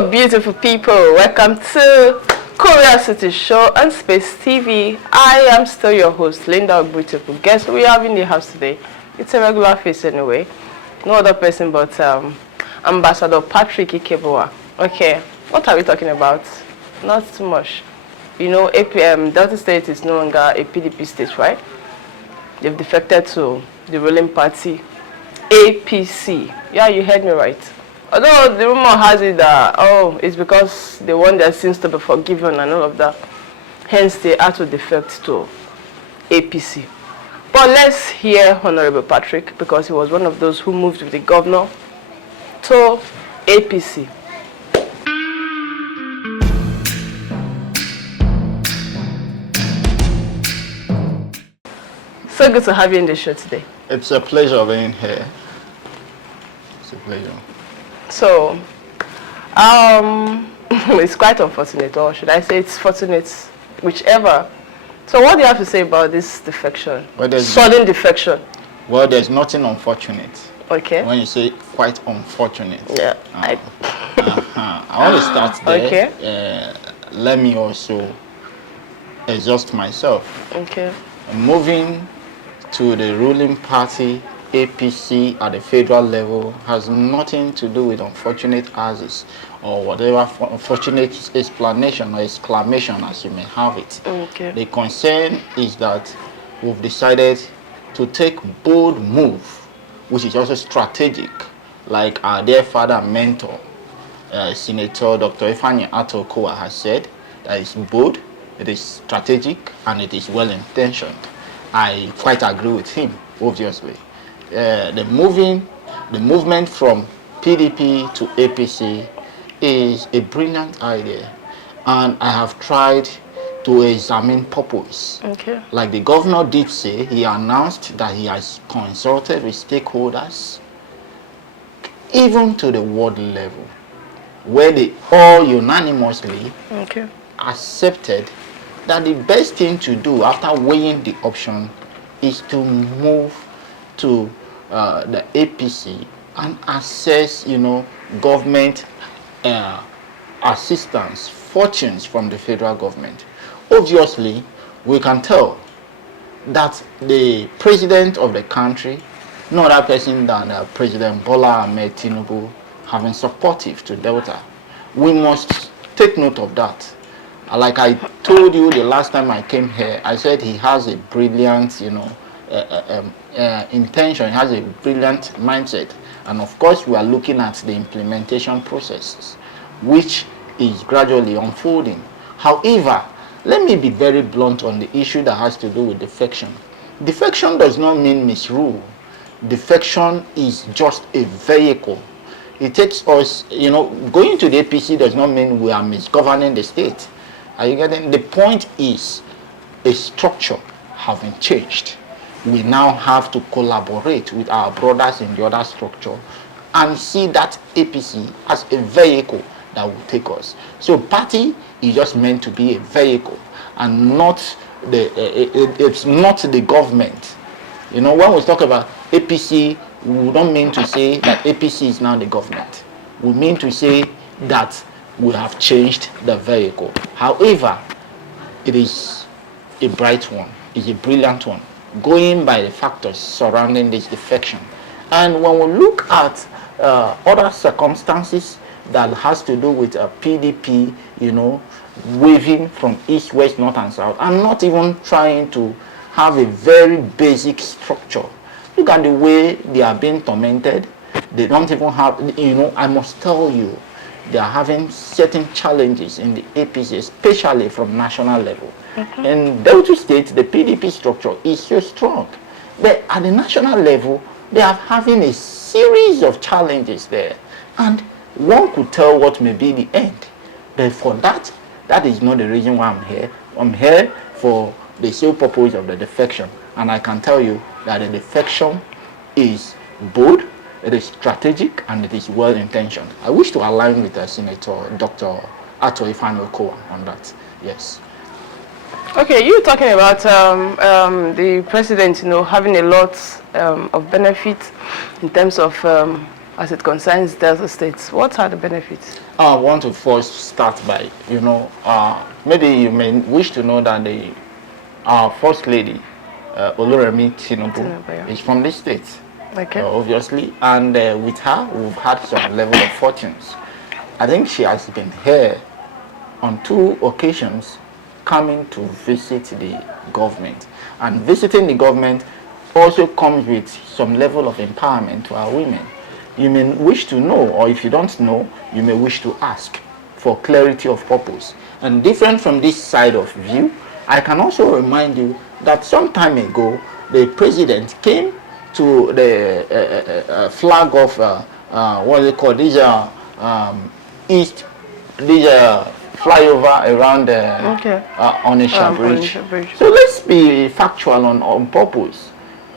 Hello, beautiful people. Welcome to Curiosity Show on Space TV. I am still your host, Linda. Beautiful guest we have in the house today. It's a regular face anyway. No other person but Ambassador Patrick Ikeboa. Okay, what are we talking about? Not too much. You know, Delta State is no longer a PDP state, right? They've defected to the ruling party, APC. Yeah, you heard me right. Although the rumor has it that, it's because they want their sins to be forgiven and all of that. Hence, they had to defect to APC. But let's hear Honorable Patrick, because he was one of those who moved with the governor to APC. So good to have you in the show today. It's a pleasure being here. It's a pleasure. So, it's quite unfortunate, or should I say it's fortunate, whichever. So what do you have to say about this defection? Sudden defection. Well, there's nothing unfortunate. Okay. When you say quite unfortunate. Yeah. I want to start there. Okay. Let me also adjust myself. Okay. Moving to the ruling party, APC, at the federal level has nothing to do with unfortunate causes or whatever unfortunate explanation or exclamation as you may have it. Okay. The concern is that we've decided to take bold move, which is also strategic, like our dear father and mentor, Senator Dr. Ifeanyi Atokowa has said, that is bold, it is strategic, and it is well-intentioned. I quite agree with him, obviously. The movement from PDP to APC is a brilliant idea, and I have tried to examine purpose. Okay. Like the governor did say, he announced that he has consulted with stakeholders, even to the ward level, where they all unanimously accepted that the best thing to do after weighing the option is to move to the APC and assess, government assistance, fortunes from the federal government. Obviously, we can tell that the president of the country, no other person than President Bola Ahmed Tinubu, have been supportive to Delta. We must take note of that. Like I told you the last time I came here, I said he has a brilliant, intention, he has a brilliant mindset. And of course, we are looking at the implementation processes, which is gradually unfolding. However, let me be very blunt on the issue that has to do with defection. Defection does not mean misrule. Defection is just a vehicle. It takes us, going to the APC does not mean we are misgoverning the state. Are you getting? The point is, a structure having changed. We now have to collaborate with our brothers in the other structure and see that APC as a vehicle that will take us. So party is just meant to be a vehicle and not it's not the government. When we talk about APC, we don't mean to say that APC is now the government. We mean to say that we have changed the vehicle. However, it is a bright one, it's a brilliant one, going by the factors surrounding this defection. And when we look at other circumstances that has to do with PDP, waving from east, west, north, and south, and not even trying to have a very basic structure. Look at the way they are being tormented. They don't even have, I must tell you, they are having certain challenges in the APC, especially from national level. In Delta State, the PDP structure is so strong. But at the national level, they are having a series of challenges there. And one could tell what may be the end. But for that is not the reason why I'm here. I'm here for the sole purpose of the defection. And I can tell you that the defection is bold, it is strategic, and it is well-intentioned. I wish to align with Senator Dr. Atokowa on that. Yes. Okay, you were talking about the president, having a lot of benefits in terms of as it concerns Delta States. What are the benefits? I want to first start by, maybe you may wish to know that our First Lady, Oloremi Tinubu, Yeah. is from this state, Okay. obviously, and with her, we've had some level of fortunes. I think she has been here on 2 occasions coming to visit the government. And visiting the government also comes with some level of empowerment to our women. You may wish to know, or if you don't know, you may wish to ask for clarity of purpose. And different from this side of view, I can also remind you that some time ago, the president came to the flag of, what they call, these East, these flyover around Onisha Bridge. Onisha Bridge. So let's be factual on purpose.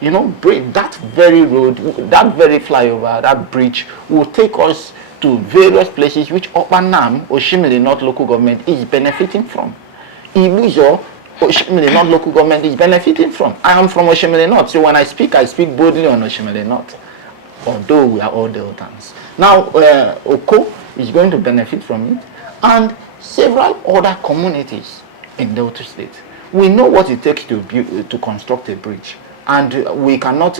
That very road, that very flyover, that bridge will take us to various places which Opanam, Oshimili, not local government, is benefiting from. Ibuzo, Oshimili, not local government, is benefiting from. I am from Oshimili North, so when I speak boldly on Oshimili North, although we are all Deltans. Now, Oko is going to benefit from it, and several other communities in Delta State. We know what it takes to construct a bridge, and we cannot,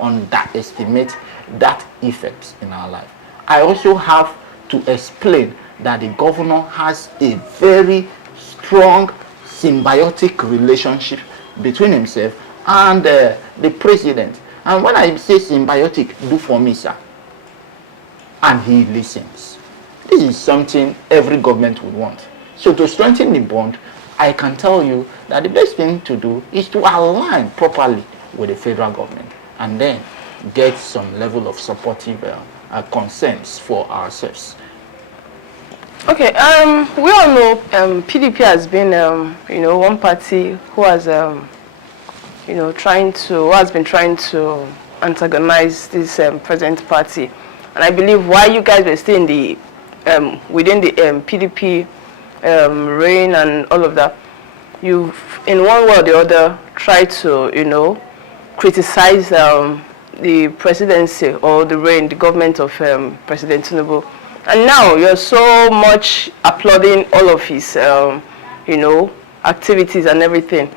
underestimate that effect in our life. I also have to explain that the governor has a very strong symbiotic relationship between himself and the president. And when I say symbiotic, do for me, sir. And he listens. This is something every government would want. So to strengthen the bond, I can tell you that the best thing to do is to align properly with the federal government and then get some level of supportive consents for ourselves. Okay, we all know PDP has been, one party who has, who has been trying to antagonize this present party. And I believe while you guys were still in the, within the PDP reign and all of that, you've, in one way or the other, tried to, criticize the presidency or the reign, the government of President Tinubu. And now you're so much applauding all of his, activities and everything.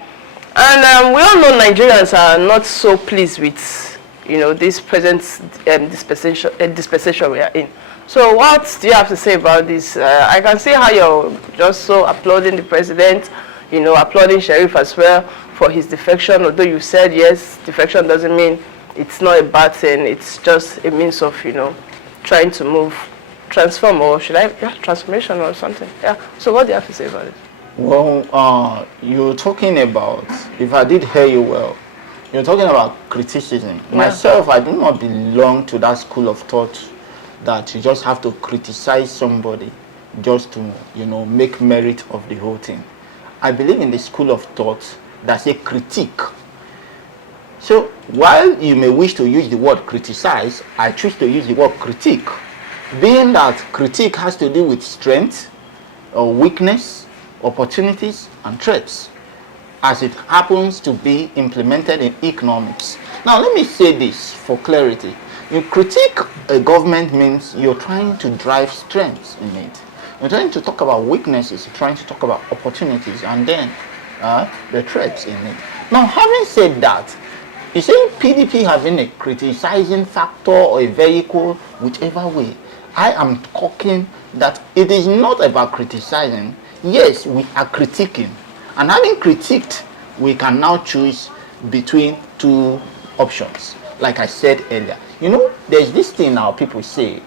And we all know Nigerians are not so pleased with, this present dispensation we are in. So what do you have to say about this? I can see how you're just so applauding the president, applauding Sheriff as well for his defection, although you said, yes, defection doesn't mean it's not a bad thing, it's just a means of, trying to transform, or should I, transformation or something. Yeah, so what do you have to say about it? Well, you're talking about, if I did hear you well, you're talking about criticism. Yeah. Myself, I do not belong to that school of thought that you just have to criticize somebody just to, make merit of the whole thing. I believe in the school of thought that's a critique. So while you may wish to use the word criticize, I choose to use the word critique. Being that critique has to do with strength or weakness, opportunities and threats, as it happens to be implemented in economics. Now let me say this for clarity. You critique a government means you're trying to drive strengths in it. You're trying to talk about weaknesses, you're trying to talk about opportunities, and then the threats in it. Now, having said that, you say PDP having a criticizing factor or a vehicle, whichever way. I am talking that it is not about criticizing. Yes, we are critiquing. And having critiqued, we can now choose between 2 options. Like I said earlier, there's this thing now people say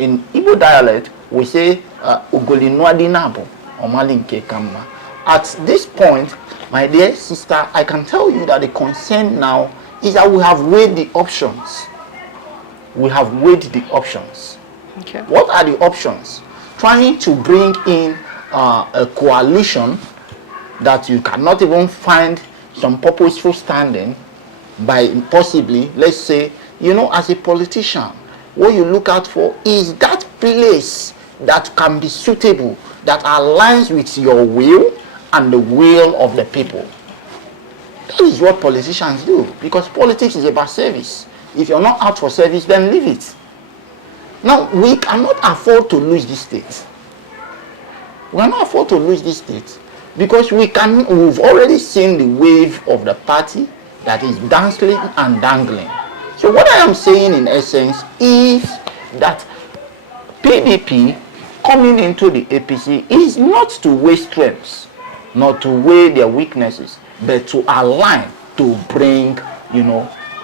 in Igbo dialect, we say Ugolinwadi nabo omalinke kama. At this point, my dear sister, I can tell you that the concern now is that we have weighed the options. We have weighed the options. Okay. What are the options? Trying to bring in a coalition that you cannot even find some purposeful standing by possibly, let's say, as a politician, what you look out for is that place that can be suitable, that aligns with your will and the will of the people. That is what politicians do, because politics is about service. If you're not out for service, then leave it. Now, we cannot afford to lose this state. We cannot afford to lose this state because we've already seen the wave of the party that is dancing and dangling. So what I am saying in essence is that PDP coming into the APC is not to waste strengths, not to weigh their weaknesses, but to align to bring,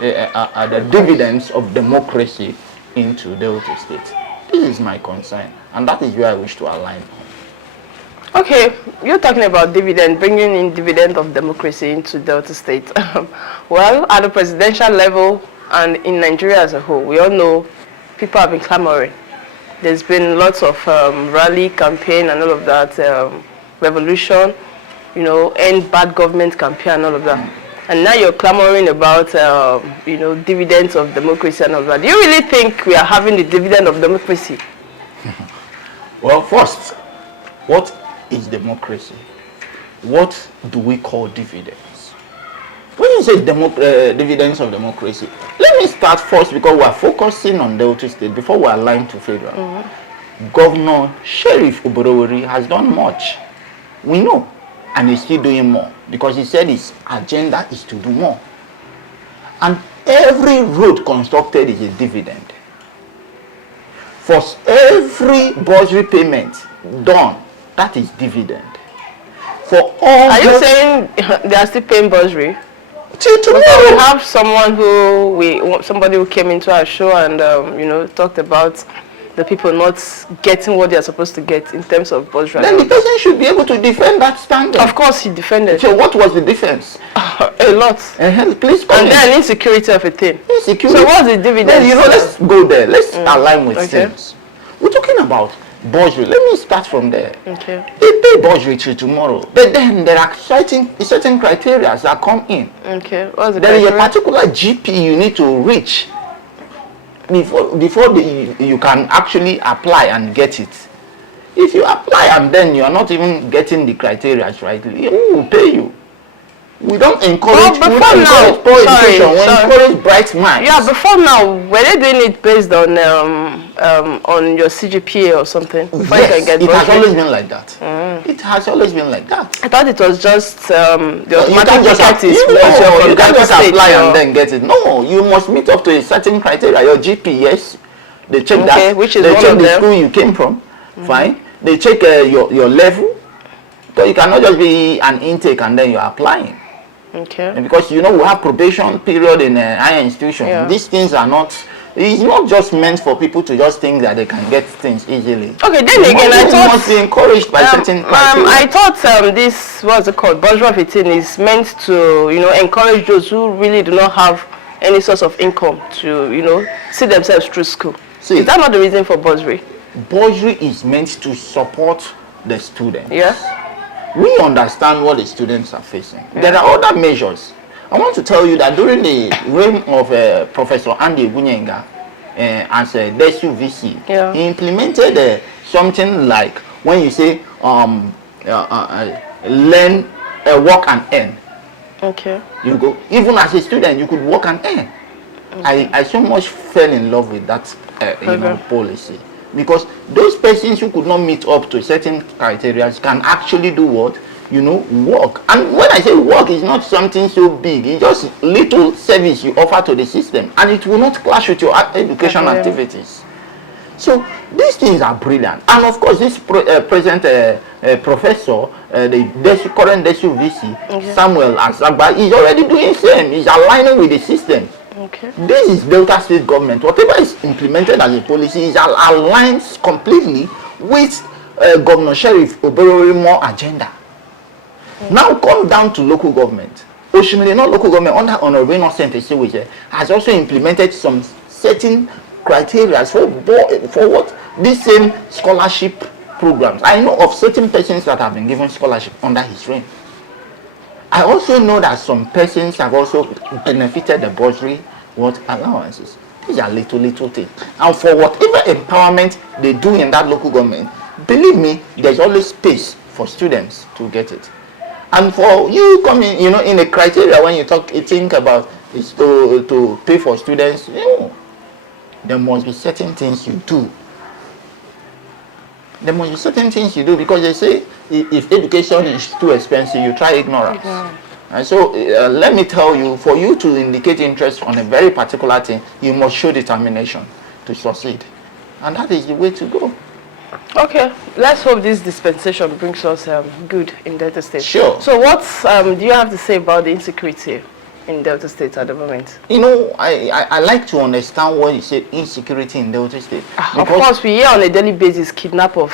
the dividends of democracy into Delta State. This is my concern, and that is where I wish to align. Okay, you're talking about dividend, bringing in dividend of democracy into Delta State. Well, at the presidential level and in Nigeria as a whole, we all know people have been clamoring. There's been lots of rally campaign and all of that, revolution, end bad government campaign and all of that. And now you're clamoring about, dividends of democracy and all of that. Do you really think we are having the dividend of democracy? Well, first, what is democracy? What do we call dividends? When you say dividends of democracy, let me start first because we are focusing on Delta State before we align to federal. Governor Sheriff Oborowori has done much. We know. And he's still doing more because he said his agenda is to do more. And every road constructed is a dividend. For every bursary payment done, that is dividend. For all are you saying they are still paying bursary? Till tomorrow. We have somebody who came into our show and talked about the people not getting what they are supposed to get in terms of bursary. Then the person should be able to defend that standard. Of course, he defended. So what was the defense? A lot. Please comment. And then insecurity of a thing. Insecurity. So what's the dividend? Then, let's go there. Let's align with things. We're talking about bursary. Let me start from there. Okay. They pay bursary till tomorrow, but then there are certain criteria that come in. Okay. What's the there criteria? Is a particular GP you need to reach before you can actually apply and get it. If you apply and then you are not even getting the criteria rightly, who will pay you? We don't encourage poor education. We encourage bright minds. Yeah, before now, were they doing it based on your CGPA or something? Yes, it has always been like that. It has always been like that. I thought it was just you can't just apply and then get it. No, you must meet up to a certain criteria. Your GP, yes, they check that. Which is they one check of the them. school you came from. Fine. They check your level. So you cannot just be an intake and then you're applying. Okay. And because we have probation period in higher institutions. Yeah. These things are not. It's not just meant for people to just think that they can get things easily. Okay, then again, I thought must be encouraged by certain criteria. I thought this what's it called? Bursary of 18 is meant to encourage those who really do not have any source of income to see themselves through school. See, is that not the reason for bursary? Bursary is meant to support the students. Yes. We understand what the students are facing. Yeah. There are other measures. I want to tell you that during the reign of Professor Andy Egunyenga as a DSU VC, he implemented something like when you say learn, work and earn. Okay. You go, even as a student, you could work and earn. Okay. I so much fell in love with that policy. Because those persons who could not meet up to certain criteria can actually do what? Work. And when I say work, it's not something so big. It's just little service you offer to the system. And it will not clash with your education activities. So these things are brilliant. And of course, this present professor, the current DSU VC, Samuel Azagba, is already doing the same. He's aligning with the system. Okay. This is Delta State government. Whatever is implemented as a policy is aligned completely with Governor Sheriff Oborowori's agenda. Now come down to local government. Oshimili, not local government, under Honorable Innocent Esiwije, has also implemented some certain criteria for what? These same scholarship programs. I know of certain persons that have been given scholarship under his reign. I also know that some persons have also benefited the bursary allowances. These are little things. And for whatever empowerment they do in that local government, believe me, there's always space for students to get it. And for you coming, in a criteria when you think about is to pay for students, there must be certain things you do. There must be certain things you do, because they say if education is too expensive, you try ignorance. And so let me tell you, for you to indicate interest on a very particular thing, you must show determination to succeed. And that is the way to go. Okay, let's hope this dispensation brings us good in Delta State. Sure. So what do you have to say about the insecurity in Delta State at the moment? You know, I like to understand what you say, insecurity in Delta State. Of course, we hear on a daily basis kidnap of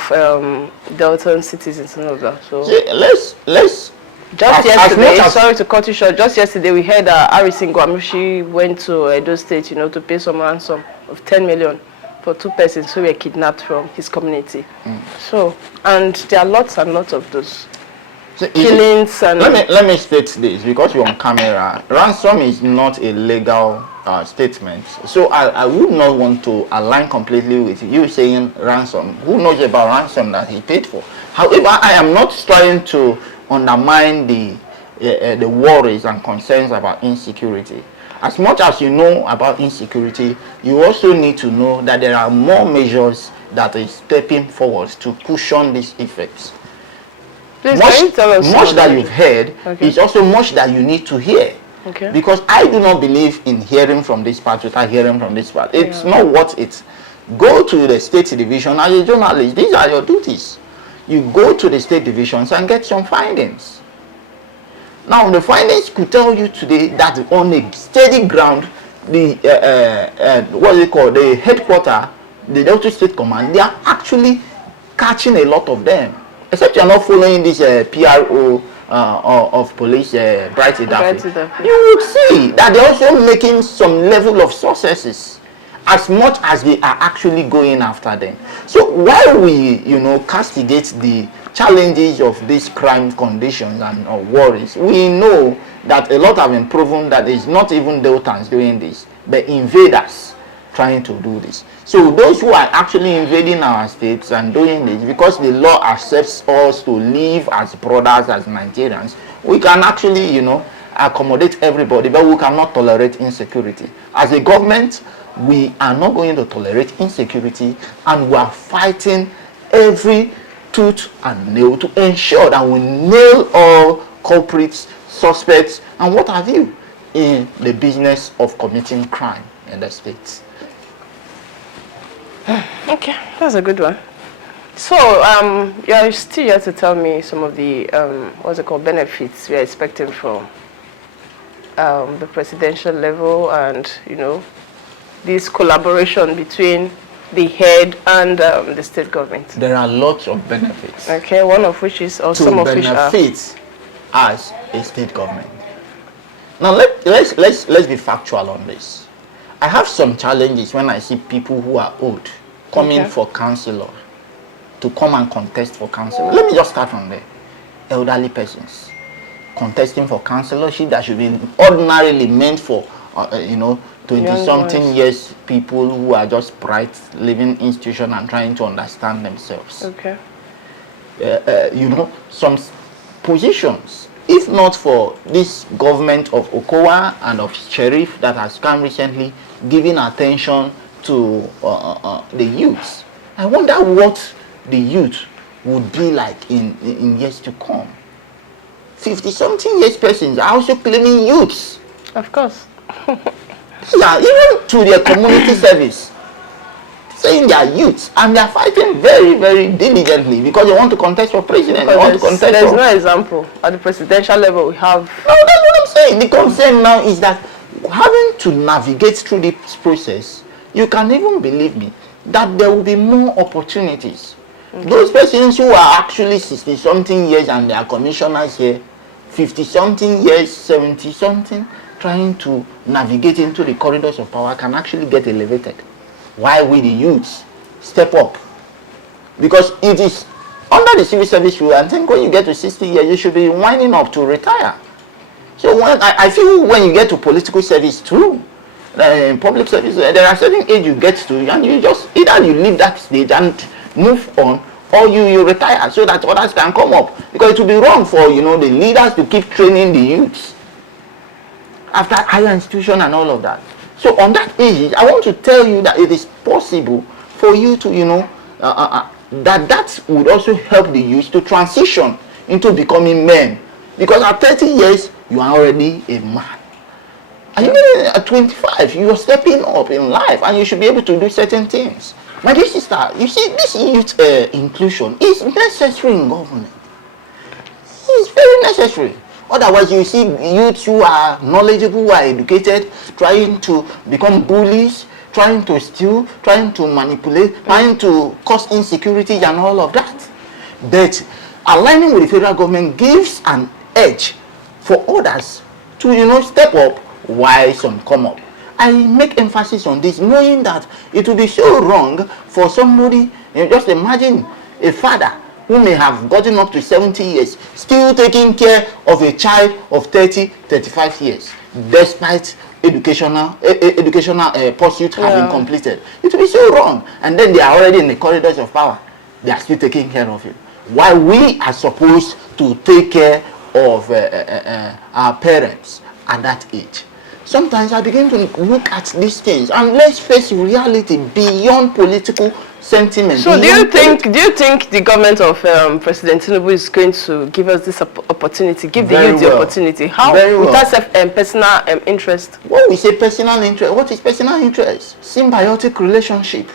Delta citizens and all that. So let's just yesterday, sorry to cut you short, just yesterday we heard that Harrison Gwamushi went to Edo State, you know, to pay some ransom of 10 million for 2 persons who were kidnapped from his community. So, and there are lots and lots of those killings. And let me state this, because you're on camera. Ransom is not a legal statement. So I would not want to align completely with you saying ransom. Who knows about ransom that he paid for? However, I am not trying to undermine the worries and concerns about insecurity. As much as you know about insecurity, you also need to know that there are more measures that are stepping forward to cushion these effects. Please, much that you've heard is also much that you need to hear. Okay. Because I do not believe in hearing from this part without hearing from this part. It's not what it's. Go to the state division as a journalist. These are your duties. You go to the state divisions and get some findings. Now, the findings could tell you today that on a steady ground, the what they call the headquarters, the Delta State Command, they are actually catching a lot of them. Except you are not following this PRO of police, Bright Idafe. You would see that they are also making some level of successes, as much as they are actually going after them. So while we, you know, castigate the challenges of these crime conditions and worries, we know that a lot have been proven that it's not even Deltans doing this, but invaders trying to do this. So those who are actually invading our states and doing this, because the law accepts us to live as brothers, as Nigerians, we can actually, you know, accommodate everybody, but we cannot tolerate insecurity. As a government, we are not going to tolerate insecurity, and we are fighting every tooth and nail to ensure that we nail all culprits, suspects, and what have you in the business of committing crime in the states. Okay, that's a good one. So, you're still here to tell me some of the what's it called, benefits we are expecting from the presidential level, and you know, this collaboration between the head and the state government. There are lots of benefits. Okay, one of which is, or some of which are, benefits as a state government. Now let's be factual on this. I have some challenges when I see people who are old coming for councillor, to come and contest for councillor. Let me just start from there. Elderly persons contesting for councillorship that should be ordinarily meant for you know, 20-something years people who are just bright, living institution and trying to understand themselves. Okay. You know, some positions, if not for this government of Okowa and of Sheriff that has come recently, giving attention to the youth, I wonder what the youth would be like in years to come. 50-something years persons are also claiming youths. Of course. Yeah, even to their community service, saying they are youths, and they are fighting very, very diligently because they want to contest for president. They want to contest. There's no example at the presidential level. We have. No, that's what I'm saying. The concern now is that having to navigate through this process, you can even believe me that there will be more opportunities. Those persons who are actually 60-something years and they are commissioners here, 50-something years, 70-something, trying to navigate into the corridors of power can actually get elevated. Why we the youths step up? Because it is under the civil service rule, and think when you get to 60 years, you should be winding up to retire. So when I feel when you get to political service too, public service, there are certain age you get to, and you just either you leave that stage and move on, or you retire so that others can come up. Because it will be wrong for, you know, the leaders to keep training the youths after higher institution and all of that. So on that age, I want to tell you that it is possible for you to, you know, that would also help the youth to transition into becoming men. Because at 30 years, you are already a man. And even at 25, you are stepping up in life and you should be able to do certain things. My dear sister, you see, this youth inclusion is necessary in government. It's very necessary. Otherwise, you see youths who are knowledgeable, who are educated, trying to become bullies, trying to steal, trying to manipulate, trying to cause insecurity and all of that. But aligning with the federal government gives an edge for others to, you know, step up while some come up. I make emphasis on this, knowing that it will be so wrong for somebody, you know, just imagine a father who may have gotten up to 70 years, still taking care of a child of 30, 35 years, despite educational pursuit having completed. It will be so wrong. And then they are already in the corridors of power. They are still taking care of it. While we are supposed to take care of our parents at that age. Sometimes I begin to look at these things and let's face reality beyond political sentiment. So do you think the government of President Tinubu is going to give us this opportunity, give the youth the opportunity? How? Without personal interest? When we say personal interest, what is personal interest? Symbiotic relationship.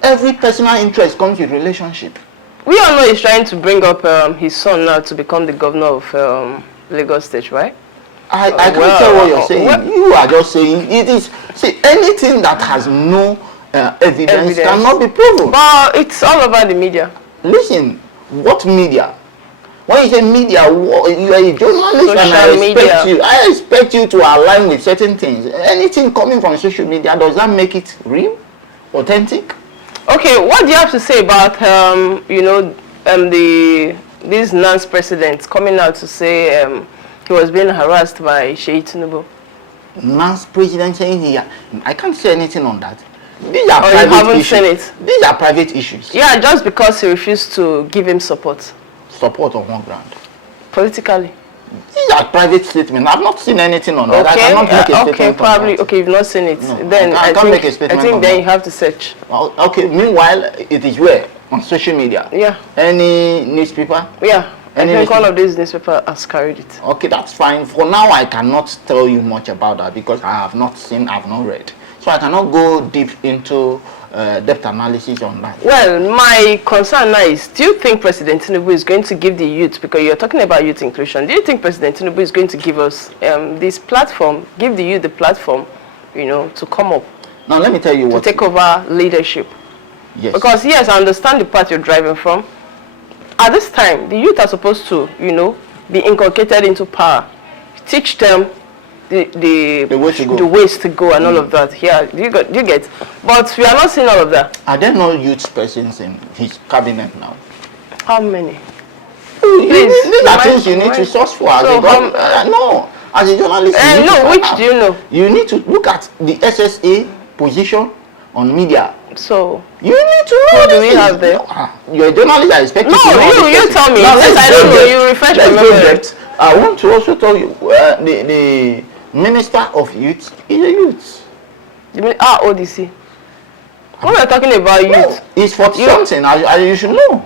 Every personal interest comes with relationship. We all know he's trying to bring up his son now to become the governor of Lagos State, right? I can't tell what you're saying. You are just saying it is. See, anything that has no evidence cannot be proven. But it's all over the media. Listen, what media? When you say media, you are a journalist, social and I expect you to align with certain things. Anything coming from social media, does that make it real, authentic? Okay, what do you have to say about this Nance president coming out to say he was being harassed by Sheikh Tinubu? Nance president saying I can't say anything on that. These are private you haven't issues. Seen it? These are private issues. Yeah, just because he refused to give him support. Support on one ground? Politically. These are private statements. I've not seen anything on that. Okay. I cannot make a statement okay, probably. On that. Okay, you've not seen it. No, then I can't make a statement. I think on then that. you have to search. Well, okay. Meanwhile, it is where on social media. Yeah. Any newspaper? Yeah. I think one of these newspapers has carried it. Okay, that's fine. For now, I cannot tell you much about that because I have not seen, I have not read. So I cannot go deep into depth analysis on that. Well, my concern now is, do you think President Tinubu is going to give the youth, because you're talking about youth inclusion, do you think President Tinubu is going to give us this platform, give the youth the platform, you know, to come up? Now, let me tell you what. To take over leadership. Yes. Because, yes, I understand the path you're driving from. At this time, the youth are supposed to, you know, be inculcated into power. Teach them the ways to go and all of that. Yeah, you get. But we are not seeing all of that. Are there no youth persons in his cabinet now? How many? Please, these are things you need to source for. So no, as a journalist. No, which do you know? You need to look at the SSA position on media. So you need to know. What do we have there? You're a journalist. I expect you to know. You tell me. Yes, I don't know. You refresh my memory. I want to also tell you the Minister of Youth is a youth. ODC. When we're talking about youth, it's for something. You should know.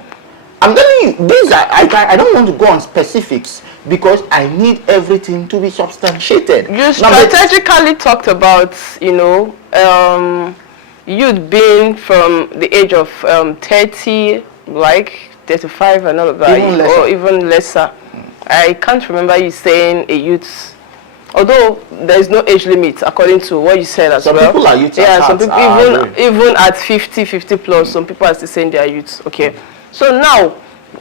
I'm telling you, these are. I don't want to go on specifics because I need everything to be substantiated. You strategically talked about, you know, youth being from the age of 30, like 35 and all of that, or even lesser. I can't remember you saying a youth, although there is no age limit according to what you said as well. Some people are youths. Yeah, some people even at 50 plus, some people are still saying they are youths. Okay, so now,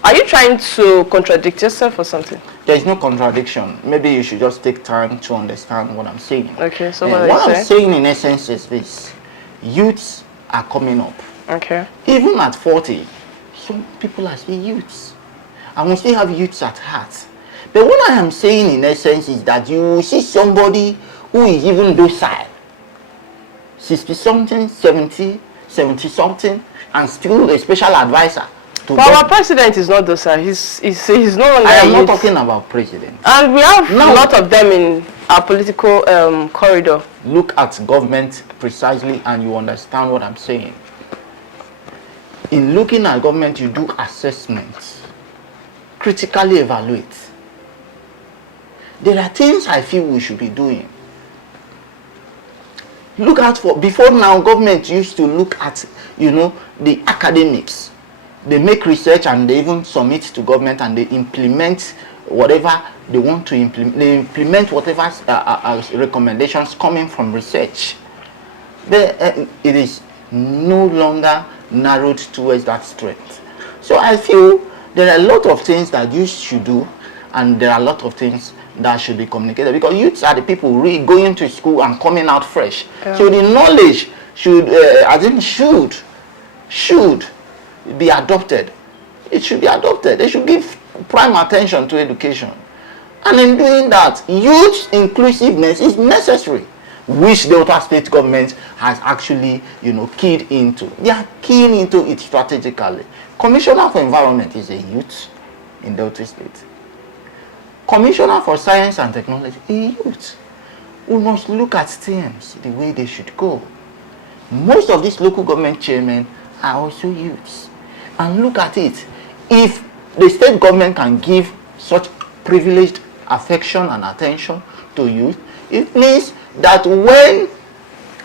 are you trying to contradict yourself or something? There is no contradiction. Maybe you should just take time to understand what I'm saying. Okay, so what I'm saying in essence is this: youths are coming up. Okay. Even at 40, some people are still youths, and we still have youths at heart. But what I am saying in essence is that you will see somebody who is even docile, 60-something, 70-something, and still a special advisor. to But our president is not docile. He's no longer. I am not talking about president. And we have a lot of them in our political corridor. Look at government precisely and you understand what I'm saying. In looking at government, you do assessments, critically evaluate. There are things I feel we should be doing. Look out for, before now, government used to look at, the academics. They make research and they even submit to government and they implement whatever they want to implement. They implement whatever recommendations coming from research. It is no longer narrowed towards that strength. So I feel there are a lot of things that you should do and there are a lot of things that should be communicated, because youths are the people really going to school and coming out fresh. Yeah. So the knowledge should be adopted. It should be adopted. They should give prime attention to education. And in doing that, youth inclusiveness is necessary, which Delta State government has actually, keyed into. They are keying into it strategically. Commissioner for Environment is a youth in Delta State. Commissioner for Science and Technology, a youth. We must look at things the way they should go. Most of these local government chairmen are also youths. And look at it. If the state government can give such privileged affection and attention to youth, it means that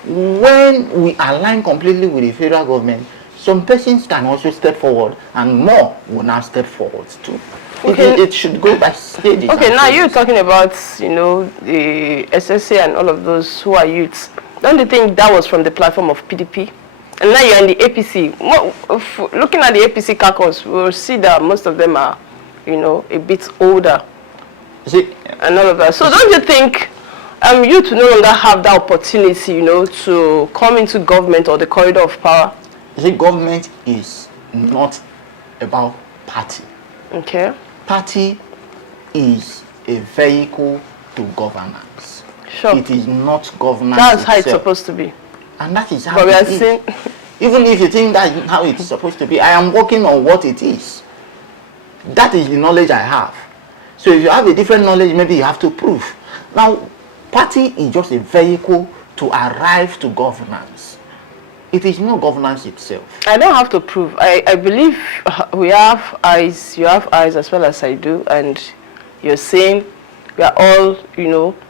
when we align completely with the federal government, some persons can also step forward and more will now step forward too. Okay. It should go by stages. Okay, now you're talking about, the SSA and all of those who are youths. Don't you think that was from the platform of PDP? And now you're in the APC. Looking at the APC caucus, we'll see that most of them are, a bit older. And all of that. So don't you think youth no longer have that opportunity, to come into government or the corridor of power? Government is not about party. Okay. Party is a vehicle to governance. Sure. It is not governance. That's how it's supposed to be. And that is how it is. Even if you think that's how it is supposed to be, I am working on what it is. That is the knowledge I have. So if you have a different knowledge, maybe you have to prove. Now, party is just a vehicle to arrive to governance. It is not governance itself. I don't have to prove. I believe we have eyes, you have eyes as well as I do, and you're saying we are all,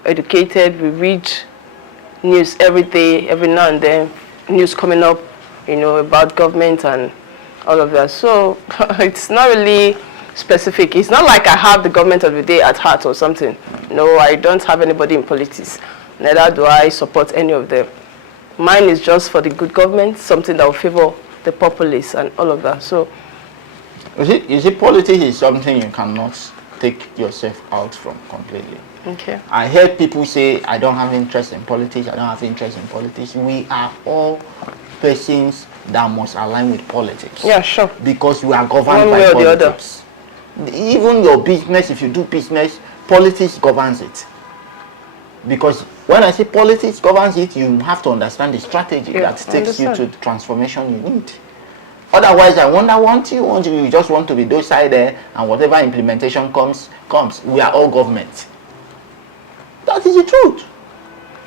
educated. We read news every day, every now and then, news coming up, about government and all of that. So it's not really specific. It's not like I have the government of the day at heart or something. No, I don't have anybody in politics. Neither do I support any of them. Mine is just for the good government, something that will favor the populace and all of that. So, you see, politics is something you cannot take yourself out from completely. Okay. I heard people say, I don't have interest in politics, I don't have interest in politics. We are all persons that must align with politics. Yeah, sure. Because we are governed by politics. Even your business, if you do business, politics governs it. Because when I say politics governs it, you have to understand the strategy that takes you to the transformation you need. Otherwise, I wonder, you just want to be docile there, and whatever implementation comes. We are all government. That is the truth.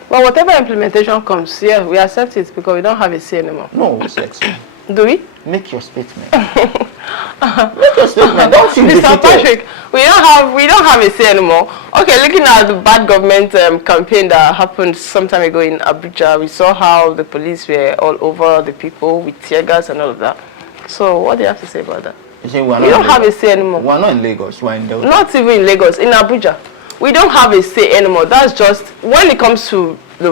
Well, whatever implementation comes, yeah, we accept it because we don't have a say anymore. No, we accept. Do we? Make your statement. Make your statement. Don't feel Mr. Patrick, we don't have a say anymore. Okay, looking at the bad government campaign that happened some time ago in Abuja, we saw how the police were all over the people with tear gas and all of that. So what do you have to say about that? You say we don't have a say anymore. We're not in Lagos. We're in Delta. Not even in Lagos, in Abuja. We don't have a say anymore. That's just when it comes to the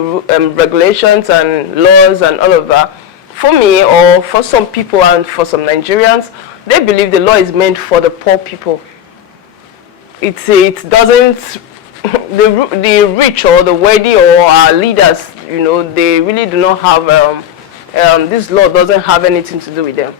regulations and laws and all of that. For me, or for some people and for some Nigerians, they believe the law is meant for the poor people. It doesn't, the rich or the wealthy or our leaders, they really do not have, this law doesn't have anything to do with them.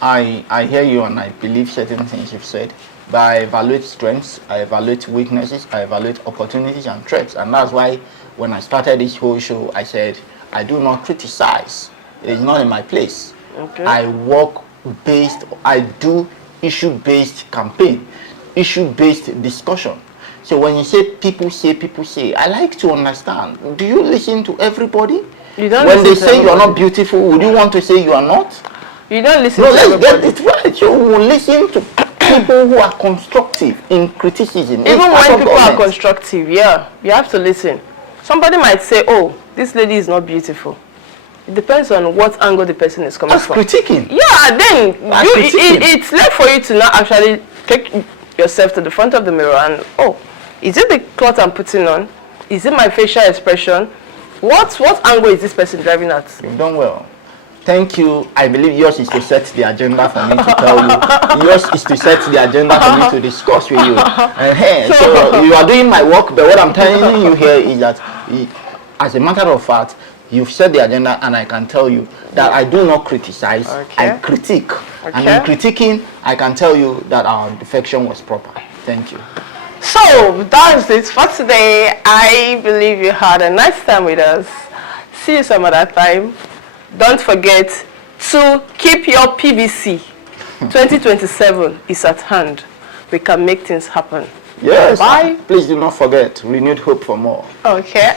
I hear you, and I believe certain things you've said. But I evaluate strengths, I evaluate weaknesses, I evaluate opportunities and threats. And that's why when I started this whole show, I said, I do not criticize. It is not in my place. Okay. I work issue-based, I do issue-based campaign, issue-based discussion. So when you say, I like to understand. Do you listen to everybody? You don't when they listen to say you are everybody. not beautiful, would you want to say you are not? You don't listen No, to let's everybody. get it right. You will listen to people who are constructive in criticism. Even when people are constructive, yeah, you have to listen. Somebody might say, oh, this lady is not beautiful. It depends on what angle the person is coming That's from. critiquing. Yeah, then That's critiquing. it's left for you to now actually take yourself to the front of the mirror and, oh, is it the cloth I'm putting on? Is it my facial expression? What angle is this person driving at? You've done well. Thank you. I believe yours is to set the agenda for me to tell you. Yours is to set the agenda for me to discuss with you. So you are doing my work, but what I'm telling you here is that, as a matter of fact, you've set the agenda, and I can tell you that I do not criticize, I critique. And in critiquing, I can tell you that our defection was proper. Thank you. So that's it for today. I believe you had a nice time with us. See you some other time. Don't forget to keep your PVC. 2027 is at hand. We can make things happen. Yes. Bye. Please do not forget, renewed hope for more. Okay.